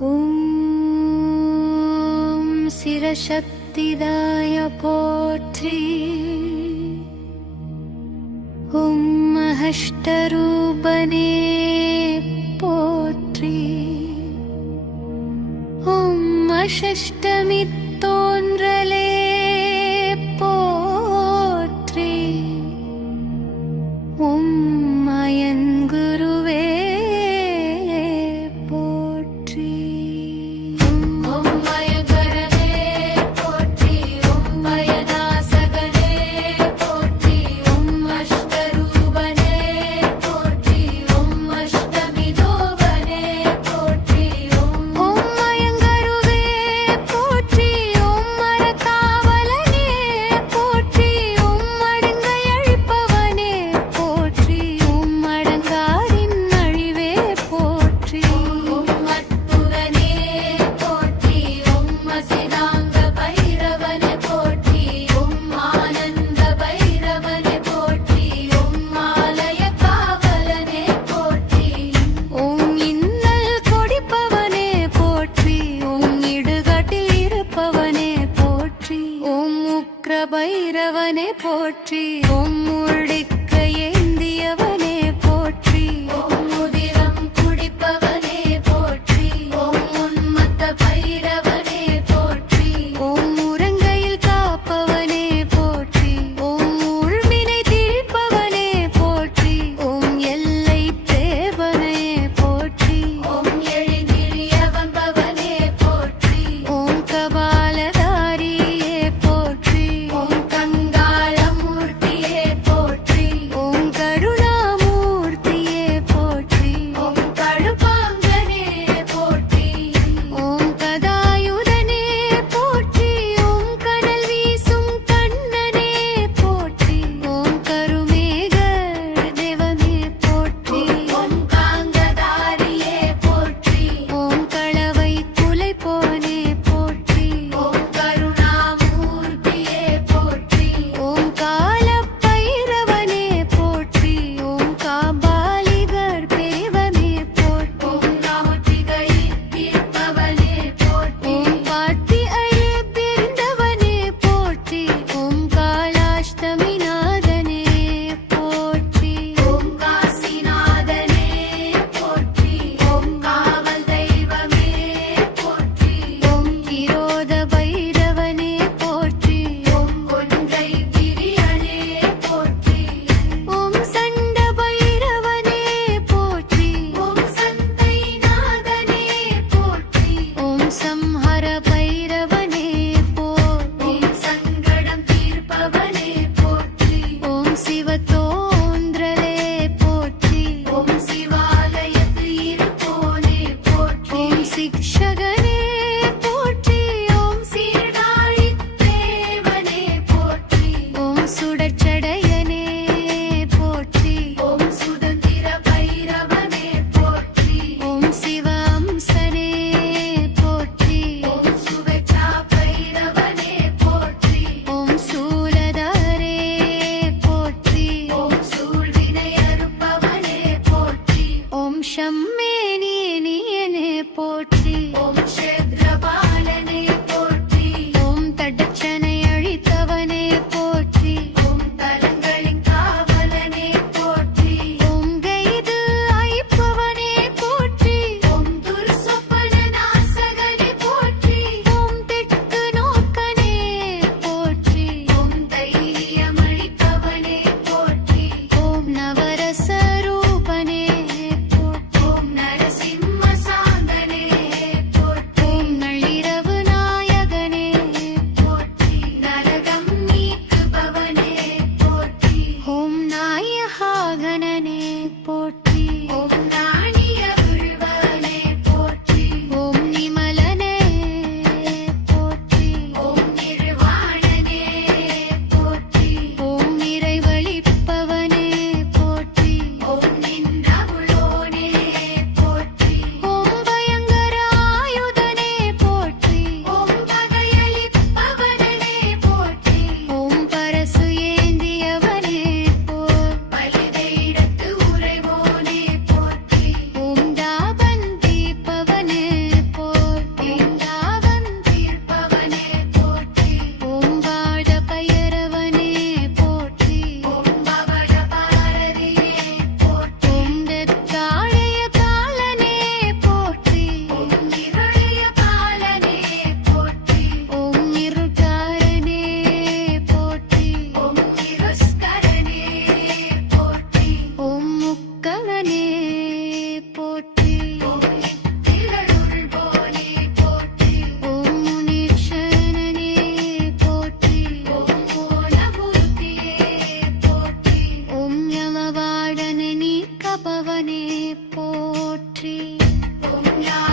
ஓம் சிரசக்திதாய போற்றி. ஓம் மஹஷ்டரூபனே போற்றி. ஓம் அஷ்டமித்தோன்றலே போற்றி. ஓம் மயன்குருவே போற்றி. ஓம் மயகரவே போற்றி. ஓம் மயநாசகனே போற்றி. ஓம் அஷ்டரூபனே போற்றி. ஓம் அஷ்டமிதோபனே போற்றி. ஓம் மயங்கருவே போற்றி. ஓம் மரக்காவலனே போற்றி. ஓம் மடங்கை அழிப்பவனே போற்றி. ஓம் மடங்காரின் அழிவே போற்றி. ஓம் அற்புதனே போற்றி. ஓம் அசிதாங்க பைரவனே போற்றி. ஓம் ஆனந்த பைரவனே போற்றி. ஓம் ஆலய காவலனே போற்றி. ஓம் இன்னல் கொடிப்பவனே போற்றி. ஓம் இடுகாட்டில் இருப்பவனே போற்றி. ஓம் உக்ர பைரவனே போற்றி. ஓம் முழுக்க ஏந்தியவனே போற்றி. ஓம் முதிரம் குடிப்பவனே போற்றி. ஓம் உன்மத்த பைரவனே போற்றி. ஓம் முரங்கையில் காப்பவனே போற்றி. ஓம் உள்வினை தீர்ப்பவனே போற்றி. ஓம் எல்லை தேவனே போற்றி. ஓம் எழினியவன்பவனே போற்றி. ஓம் கபாலதாரியே போற்றி. ஓம் கங்காளமூர்த்தியே போற்றி. ஓம் கருணாமூர்த்தியே போற்றி. ஓம் கழுப்பாங்கனே போற்றி. ஓம் கதாயுதனே போற்றி. ஓம் கனல் வீசும் கண்ணனே போற்றி. ஓம் கருமேக தேவனே போற்றி. ஓம் காங்கதாரியே போற்றி. ஓம் களவை குலைப்போனே போற்றி. ஓம் கருணாமூர்த்தியே போற்றி. ஓம் காலப்பைரவனே போற்றி. ஓம் காபாலிகர் பெரியவனே போற்றி. ஓம் காமத்திகையில் இருப்பவனே போற்றி. ஓம் பாட்டி அழிப்பிருந்தவனே போற்றி. ஓம் காலாஷ்டமிநாதனே போற்றி. ஓம் காசிநாதனே போற்றி. ஓம் காவல் தெய்வமே போற்றி. ஓம் கிரோத பைரவனே போற்றி. ஓம் கொன்றை கிரியனே போற்றி. ஓம் சண்ட பைரவனே போற்றி. ஓம் சந்தை நாதனே போற்றி. ஓம் சம்ஹர பைரவனே போற்றி. ஓம் சங்கடம் தீர்ப்பவனே போற்றி. ஓம் சிவத்தோன்றலே போற்றி. ஓம் சிவாலயத்து இருப்போனே போற்றி. ஓம் சிக்ஷகனே போற்றி. ஓம் சீர்காழி தேவனே போற்றி. ஓம் சுடற்சடையனே போற்றி. ஓம் சுதந்திர பைரவனே போற்றி. ஓம் சிவம்சனே போற்றி. ஓம் சுவச்சா பைரவனே போற்றி. ஓம் சூலதாரே போற்றி. ஓம் சூழ்வினை அறுப்பவனே போற்றி. ஓம் ஷம்மேனியனே போற்றி. ஓம் க்ஷேத்ரபாலனே போற்றி. ஓம் தடச்சனை அழித்தவனே போற்றி. ஓம் தலங்களின் காவலனே போற்றி. ஓம் கைது ஐப்பவனே போற்றி. ஓம் துர்சொப்பன நாசகனே போற்றி. ஓம் தெற்கு நோக்கனே போற்றி. ஓம் தைரியமளிப்பவனே போற்றி. ஓம் நவரச ரூபனே போற்றி. ஓம் நரசிம்ம சாந்தனே ஓம் ஞான